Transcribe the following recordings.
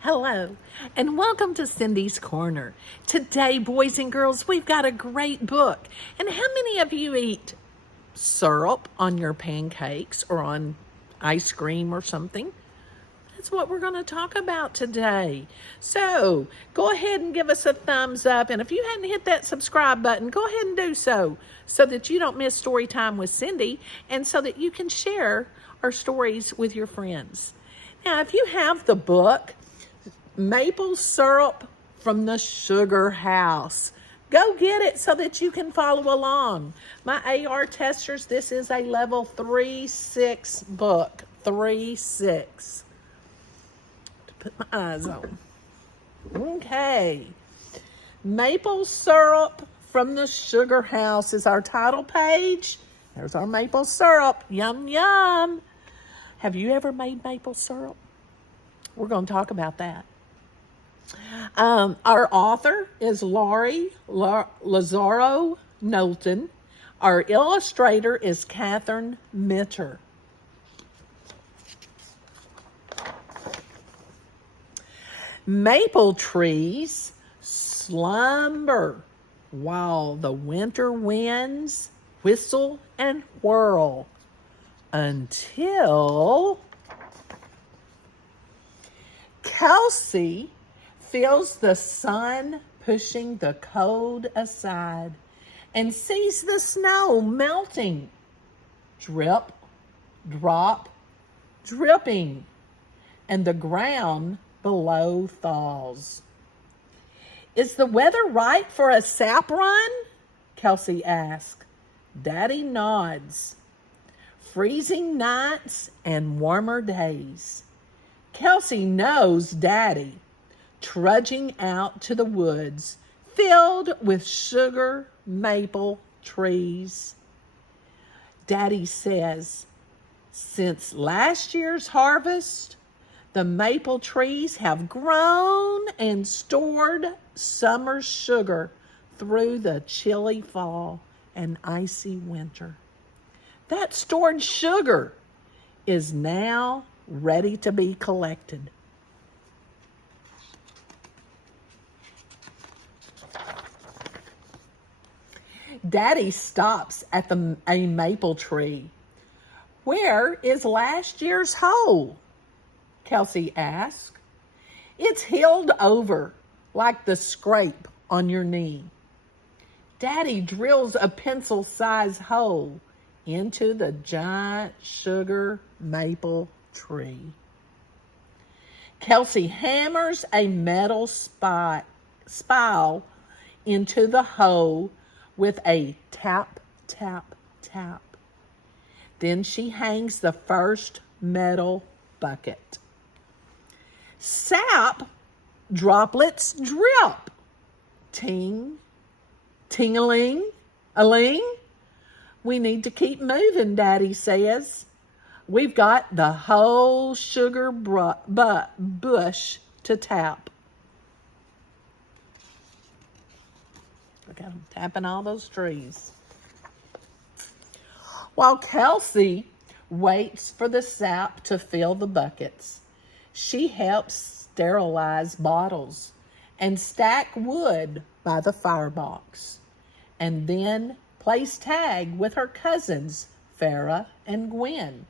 Hello, and welcome to Cindy's Corner. Today, boys and girls, we've got a great book. And how many of you eat syrup on your pancakes or on ice cream or something? That's what we're going to talk about today. So, go ahead and give us a thumbs up. And if you hadn't hit that subscribe button, go ahead and do so that you don't miss Storytime with Cindy and so that you can share our stories with your friends. Now, if you have the book, Maple Syrup from the Sugarhouse, go get it so that you can follow along. My AR testers, this is a level 3-6 book. 3-6. To put my eyes on. Okay. Maple Syrup from the Sugarhouse is our title page. There's our maple syrup. Yum, yum. Have you ever made maple syrup? We're going to talk about that. Our author is Laurie Lazzaro Knowlton. Our illustrator is Catherine Mitter. Maple trees slumber while the winter winds whistle and whirl until Kelsey feels the sun pushing the cold aside and sees the snow melting. Drip, drop, dripping, and the ground below thaws. Is the weather right for a sap run? Kelsey asks. Daddy nods. Freezing nights and warmer days. Kelsey knows Daddy, trudging out to the woods filled with sugar maple trees. Daddy says, since last year's harvest, the maple trees have grown and stored summer sugar through the chilly fall and icy winter. That stored sugar is now ready to be collected. Daddy stops at a maple tree. Where is last year's hole? Kelsey asks. It's healed over like the scrape on your knee. Daddy drills a pencil-sized hole into the giant sugar maple tree. Kelsey hammers a metal spile into the hole with a tap, tap, tap. Then she hangs the first metal bucket. Sap droplets drip. Ting, ting-a-ling, a-ling. We need to keep moving, Daddy says. We've got the whole sugar bush to tap. Look at them tapping all those trees. While Kelsey waits for the sap to fill the buckets, she helps sterilize bottles and stack wood by the firebox, and then plays tag with her cousins, Farrah and Gwen,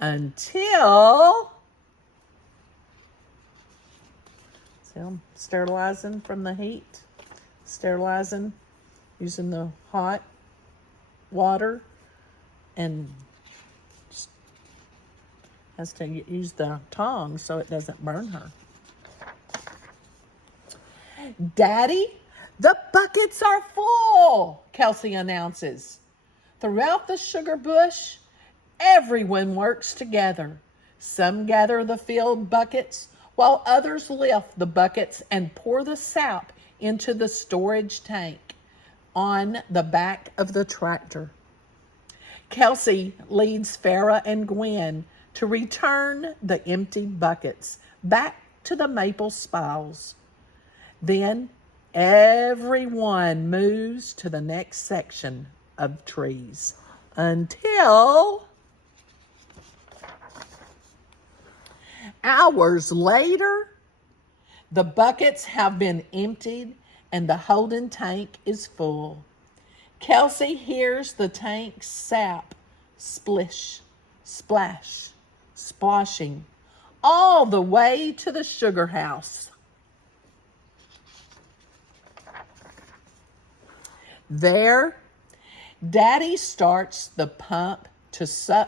until... See, I'm sterilizing from the heat. Sterilizing using the hot water, and has to use the tongs so it doesn't burn her. Daddy, the buckets are full, Kelsey announces. Throughout the sugar bush, everyone works together. Some gather the filled buckets, while others lift the buckets and pour the sap into the storage tank on the back of the tractor. Kelsey leads Farrah and Gwen to return the empty buckets back to the maple spiles. Then everyone moves to the next section of trees until hours later, The buckets have been emptied and the holding tank is full. Kelsey hears the tank sap splish, splash, splashing all the way to the sugar house. There, Daddy starts the pump to suction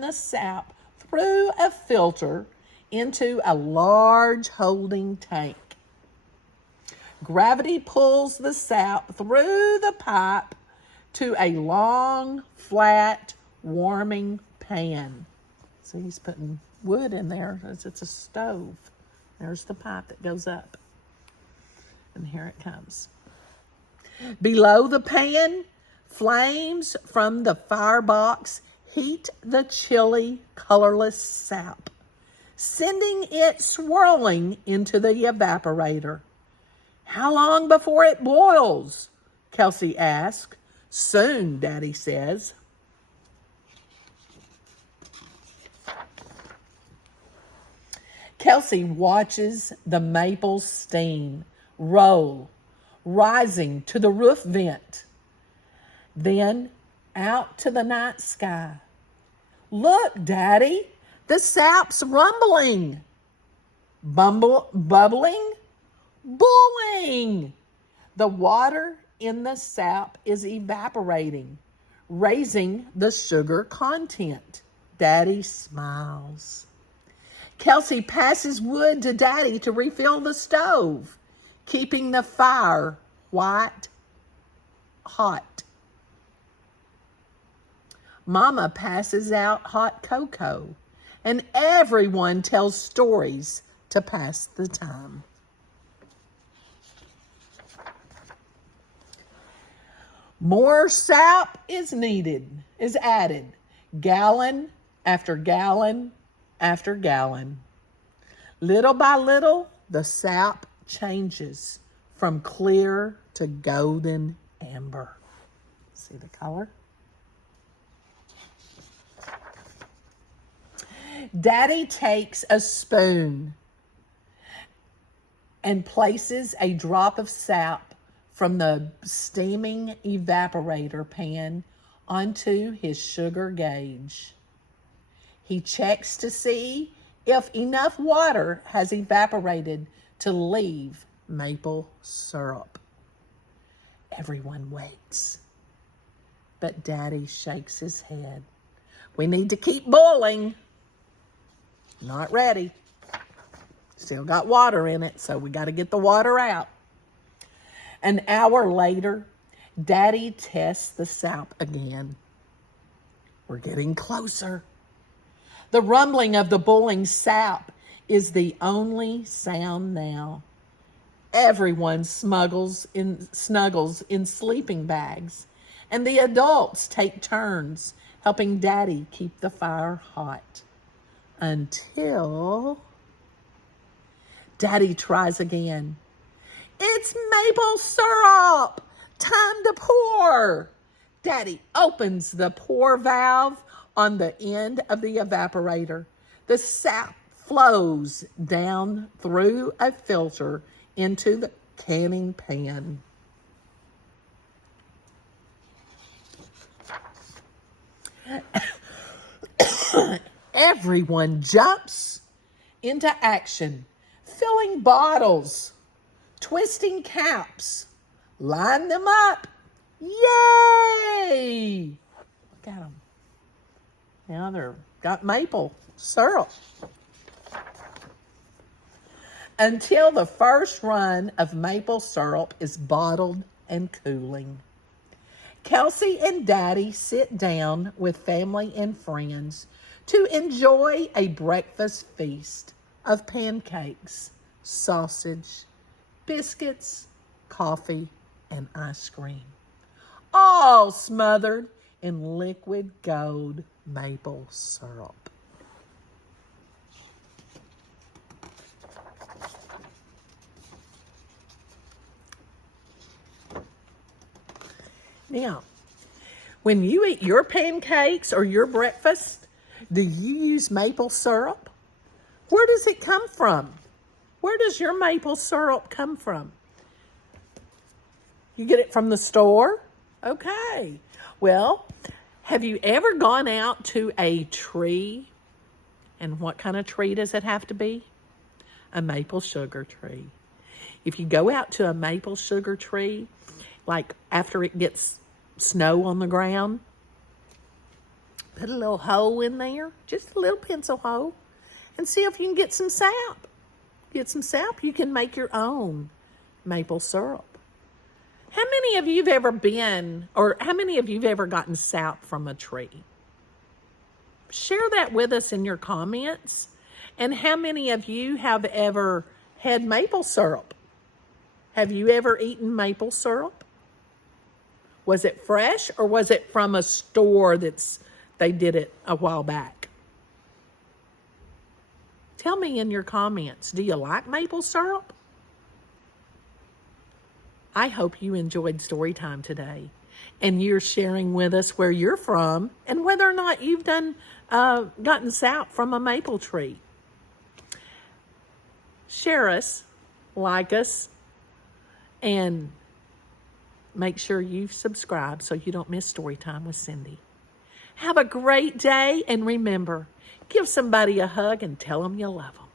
the sap through a filter into a large holding tank. Gravity pulls the sap through the pipe to a long, flat, warming pan. See, he's putting wood in there. It's a stove. There's the pipe that goes up. And here it comes. Below the pan, flames from the firebox heat the chilly, colorless sap, sending it swirling into the evaporator. How long before it boils? Kelsey asks. Soon, Daddy says. Kelsey watches the maple steam roll, rising to the roof vent, then out to the night sky. Look, Daddy, the sap's rumbling. Bubbling? Boiling! The water in the sap is evaporating, raising the sugar content. Daddy smiles. Kelsey passes wood to Daddy to refill the stove, keeping the fire hot. Mama passes out hot cocoa, and everyone tells stories to pass the time. More sap is added, gallon after gallon after gallon. Little by little, the sap changes from clear to golden amber. See the color? Daddy takes a spoon and places a drop of sap from the steaming evaporator pan onto his sugar gauge. He checks to see if enough water has evaporated to leave maple syrup. Everyone waits, but Daddy shakes his head. We need to keep boiling. Not ready. Still got water in it, so we got to get the water out. An hour later, Daddy tests the sap again. We're getting closer. The rumbling of the boiling sap is the only sound now. Everyone snuggles in sleeping bags, and the adults take turns helping Daddy keep the fire hot. Until Daddy tries again. It's maple syrup! Time to pour! Daddy opens the pour valve on the end of the evaporator. The sap flows down through a filter into the canning pan. Everyone jumps into action, filling bottles, twisting caps, line them up. Yay! Look at them. Now they've got maple syrup. Until the first run of maple syrup is bottled and cooling. Kelsey and Daddy sit down with family and friends to enjoy a breakfast feast of pancakes, sausage, biscuits, coffee, and ice cream, all smothered in liquid gold maple syrup. Now, when you eat your pancakes or your breakfast, do you use maple syrup? Where does it come from? Where does your maple syrup come from? You get it from the store? Okay. Well, have you ever gone out to a tree? And what kind of tree does it have to be? A maple sugar tree. If you go out to a maple sugar tree, like after it gets snow on the ground, put a little hole in there, just a little pencil hole, and see if you can get some sap. Get some sap, you can make your own maple syrup. How many of you have ever been, or how many of you have ever gotten sap from a tree? Share that with us in your comments. And how many of you have ever had maple syrup? Have you ever eaten maple syrup? Was it fresh or was it from a store they did it a while back? Tell me in your comments, do you like maple syrup? I hope you enjoyed Storytime today and you're sharing with us where you're from and whether or not you've gotten sap from a maple tree. Share us, like us, and make sure you subscribe so you don't miss Storytime with Cindy. Have a great day, and remember, give somebody a hug and tell them you love them.